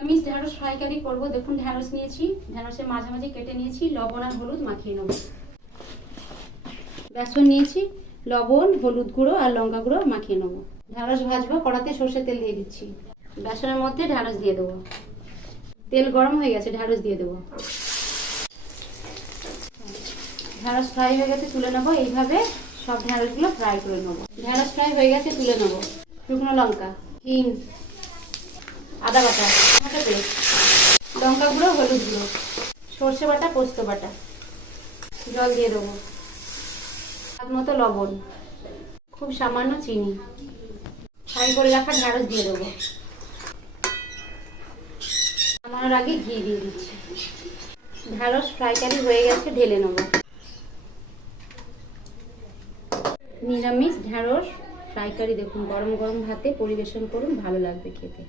আমি ঢেঁড়স ফ্রাই কারি করবো। দেখুন ঢেঁড়স নিয়েছি, ঢেঁড়সের মাঝামাঝি কেটে নিয়েছি, লবণ আর হলুদ মাখিয়ে নেব। বেসন নিয়েছি, লবণ, হলুদ গুঁড়ো আর লঙ্কা গুঁড়ো মাখিয়ে নেবো। ঢেঁড়স ভাজবো, কড়াতে সর্ষের তেল দিয়ে দিচ্ছি। বেসনের মধ্যে ঢেঁড়স দিয়ে দেবো। তেল গরম হয়ে গেছে, ঢেঁড়স দিয়ে দেবো। ঢেঁড়স ফ্রাই হয়ে গেছে, তুলে নেবো। এইভাবে সব ঢেঁড়সগুলো ফ্রাই করে নেবো। ঢেঁড়স ফ্রাই হয়ে গেছে, তুলে নেবো। শুকনো লঙ্কা, হিং, আদা বাটা, টমেটো পেস্ট, লঙ্কা গুঁড়ো, হলুদ গুঁড়ো, সর্ষে বাটা, পোস্ত বাটা, জল দিয়ে দেবো। স্বাদ মতো লবণ, খুব সামান্য চিনি, ফ্রাই করে রাখা ঢেঁড়স দিয়ে দেবো। নামানোর আগে ঘি দিয়ে দিচ্ছি। ঢেঁড়স ফ্রাই কারি হয়ে গেছে, ঢেলে নেবো। নিরামিষ ঢেঁড়স ফ্রাই কারি দেখুন গরম গরম ভাতে পরিবেশন করুন, ভালো লাগবে খেতে।